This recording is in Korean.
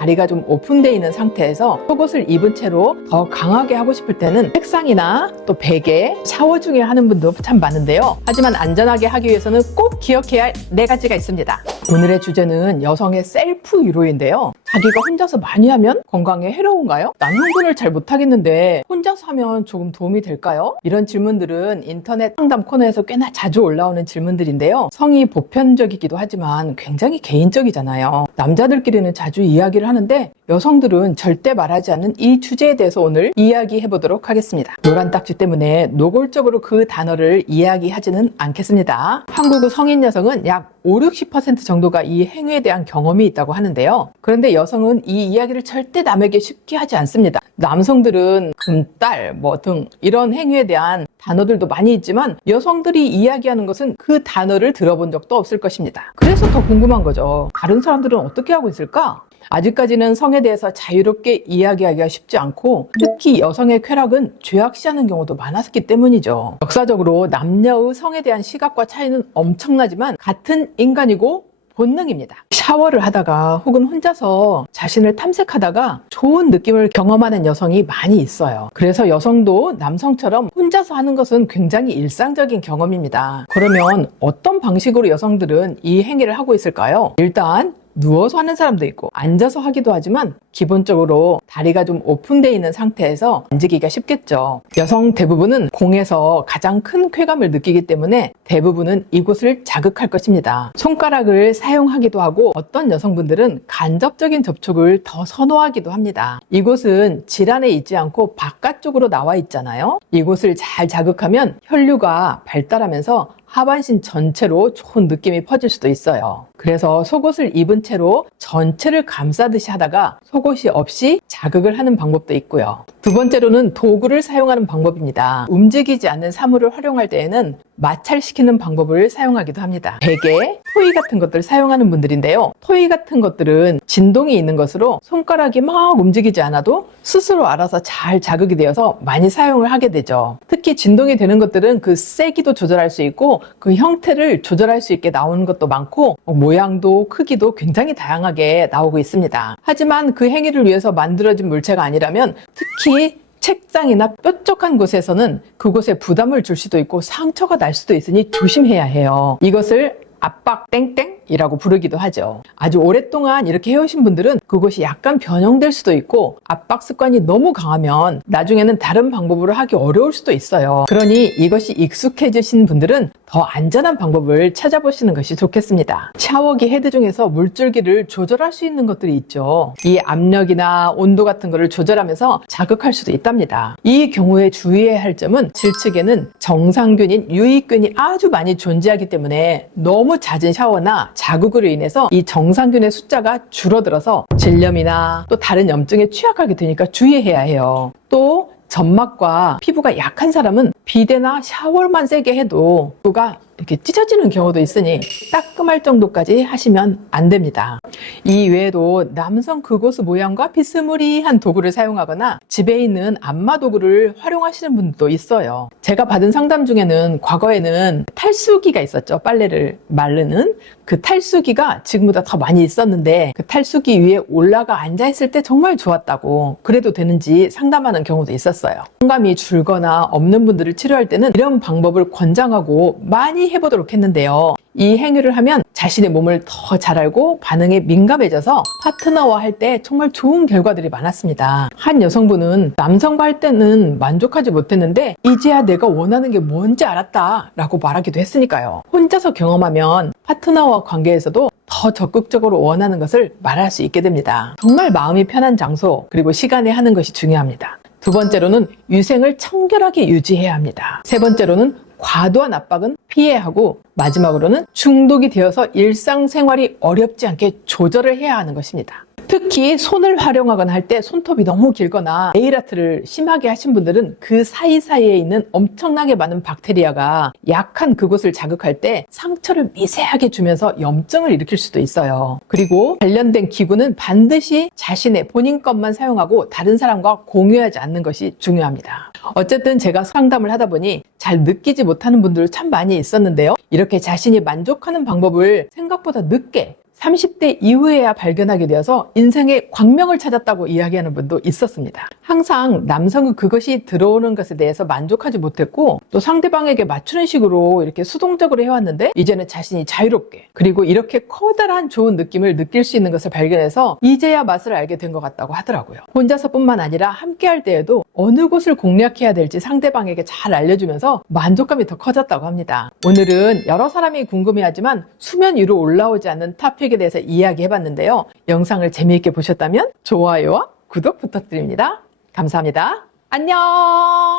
다리가 좀 오픈되어 있는 상태에서 속옷을 입은 채로 더 강하게 하고 싶을 때는 책상이나 또 베개, 샤워 중에 하는 분도 참 많은데요. 하지만 안전하게 하기 위해서는 꼭 기억해야 할 4가지가 있습니다. 오늘의 주제는 여성의 셀프 위로인데요. 자기가 혼자서 많이 하면 건강에 해로운가요? 난 흥분을 잘 못하겠는데 혼자서 하면 조금 도움이 될까요? 이런 질문들은 인터넷 상담 코너에서 꽤나 자주 올라오는 질문들인데요. 성이 보편적이기도 하지만 굉장히 개인적이잖아요. 남자들끼리는 자주 이야기를 하는데 여성들은 절대 말하지 않는 이 주제에 대해서 오늘 이야기해 보도록 하겠습니다. 노란 딱지 때문에 노골적으로 그 단어를 이야기하지는 않겠습니다. 한국의 성인 여성은 약 50-60% 정도가 이 행위에 대한 경험이 있다고 하는데요. 그런데 여성은 이 이야기를 절대 남에게 쉽게 하지 않습니다. 남성들은 금, 딸, 등 이런 행위에 대한 단어들도 많이 있지만 여성들이 이야기하는 것은 그 단어를 들어본 적도 없을 것입니다. 그래서 더 궁금한 거죠. 다른 사람들은 어떻게 하고 있을까? 아직까지는 성에 대해서 자유롭게 이야기하기가 쉽지 않고 특히 여성의 쾌락은 죄악시하는 경우도 많았기 때문이죠. 역사적으로 남녀의 성에 대한 시각과 차이는 엄청나지만 같은 인간이고 본능입니다. 샤워를 하다가 혹은 혼자서 자신을 탐색하다가 좋은 느낌을 경험하는 여성이 많이 있어요. 그래서 여성도 남성처럼 혼자서 하는 것은 굉장히 일상적인 경험입니다. 그러면 어떤 방식으로 여성들은 이 행위를 하고 있을까요? 일단 누워서 하는 사람도 있고 앉아서 하기도 하지만 기본적으로 다리가 좀 오픈되어 있는 상태에서 앉기가 쉽겠죠. 여성 대부분은 공에서 가장 큰 쾌감을 느끼기 때문에 대부분은 이곳을 자극할 것입니다. 손가락을 사용하기도 하고 어떤 여성분들은 간접적인 접촉을 더 선호하기도 합니다. 이곳은 질안에 있지 않고 바깥쪽으로 나와 있잖아요. 이곳을 잘 자극하면 혈류가 발달하면서 하반신 전체로 좋은 느낌이 퍼질 수도 있어요. 그래서 속옷을 입은 채로 전체를 감싸듯이 하다가 속옷이 없이 자극을 하는 방법도 있고요. 두 번째로는 도구를 사용하는 방법입니다. 움직이지 않는 사물을 활용할 때에는 마찰시키는 방법을 사용하기도 합니다. 베개, 토이 같은 것들을 사용하는 분들인데요. 토이 같은 것들은 진동이 있는 것으로 손가락이 막 움직이지 않아도 스스로 알아서 잘 자극이 되어서 많이 사용을 하게 되죠. 특히 진동이 되는 것들은 그 세기도 조절할 수 있고 그 형태를 조절할 수 있게 나오는 것도 많고 모양도 크기도 굉장히 다양하게 나오고 있습니다. 하지만 그 행위를 위해서 만들어진 물체가 아니라면 특히 책상이나 뾰족한 곳에서는 그곳에 부담을 줄 수도 있고 상처가 날 수도 있으니 조심해야 해요. 이것을 압박 땡땡이라고 부르기도 하죠. 아주 오랫동안 이렇게 해오신 분들은 그것이 약간 변형될 수도 있고 압박 습관이 너무 강하면 나중에는 다른 방법으로 하기 어려울 수도 있어요. 그러니 이것이 익숙해지신 분들은 더 안전한 방법을 찾아보시는 것이 좋겠습니다. 샤워기 헤드 중에서 물줄기를 조절할 수 있는 것들이 있죠. 이 압력이나 온도 같은 것을 조절하면서 자극할 수도 있답니다. 이 경우에 주의해야 할 점은 질측에는 정상균인 유익균이 아주 많이 존재하기 때문에 너무 잦은 샤워나 자극으로 인해서 이 정상균의 숫자가 줄어들어서 질염이나 또 다른 염증에 취약하게 되니까 주의해야 해요. 또 점막과 피부가 약한 사람은 비데나 샤워만 세게 해도 피부가 이렇게 찢어지는 경우도 있으니 따끔할 정도까지 하시면 안 됩니다. 이 외에도 남성 그곳의 모양과 비스무리한 도구를 사용하거나 집에 있는 안마 도구를 활용하시는 분도 있어요. 제가 받은 상담 중에는 과거에는 탈수기가 있었죠. 빨래를 마르는 그 탈수기가 지금보다 더 많이 있었는데 그 탈수기 위에 올라가 앉아있을 때 정말 좋았다고 그래도 되는지 상담하는 경우도 있었어요. 성감이 줄거나 없는 분들을 치료할 때는 이런 방법을 권장하고 많이 해보도록 했는데요. 이 행위를 하면 자신의 몸을 더 잘 알고 반응에 민감해져서 파트너와 할 때 정말 좋은 결과들이 많았습니다. 한 여성분은 남성과 할 때는 만족하지 못했는데 이제야 내가 원하는 게 뭔지 알았다 라고 말하기도 했으니까요. 혼자서 경험하면 파트너와 관계에서도 더 적극적으로 원하는 것을 말할 수 있게 됩니다. 정말 마음이 편한 장소 그리고 시간에 하는 것이 중요합니다. 두 번째로는 위생을 청결하게 유지해야 합니다. 세 번째로는 과도한 압박은 피해야 하고 마지막으로는 중독이 되어서 일상생활이 어렵지 않게 조절을 해야 하는 것입니다. 특히 손을 활용하거나 할 때 손톱이 너무 길거나 네일아트를 심하게 하신 분들은 그 사이사이에 있는 엄청나게 많은 박테리아가 약한 그곳을 자극할 때 상처를 미세하게 주면서 염증을 일으킬 수도 있어요. 그리고 관련된 기구는 반드시 자신의 본인 것만 사용하고 다른 사람과 공유하지 않는 것이 중요합니다. 어쨌든 제가 상담을 하다 보니 잘 느끼지 못하는 분들 참 많이 있었는데요. 이렇게 자신이 만족하는 방법을 생각보다 늦게 30대 이후에야 발견하게 되어서 인생의 광명을 찾았다고 이야기하는 분도 있었습니다. 항상 남성은 그것이 들어오는 것에 대해서 만족하지 못했고 또 상대방에게 맞추는 식으로 이렇게 수동적으로 해왔는데 이제는 자신이 자유롭게 그리고 이렇게 커다란 좋은 느낌을 느낄 수 있는 것을 발견해서 이제야 맛을 알게 된 것 같다고 하더라고요. 혼자서뿐만 아니라 함께 할 때에도 어느 곳을 공략해야 될지 상대방에게 잘 알려주면서 만족감이 더 커졌다고 합니다. 오늘은 여러 사람이 궁금해하지만 수면 위로 올라오지 않는 탑픽에 대해서 이야기해봤는데요. 영상을 재미있게 보셨다면 좋아요와 구독 부탁드립니다. 감사합니다. 안녕.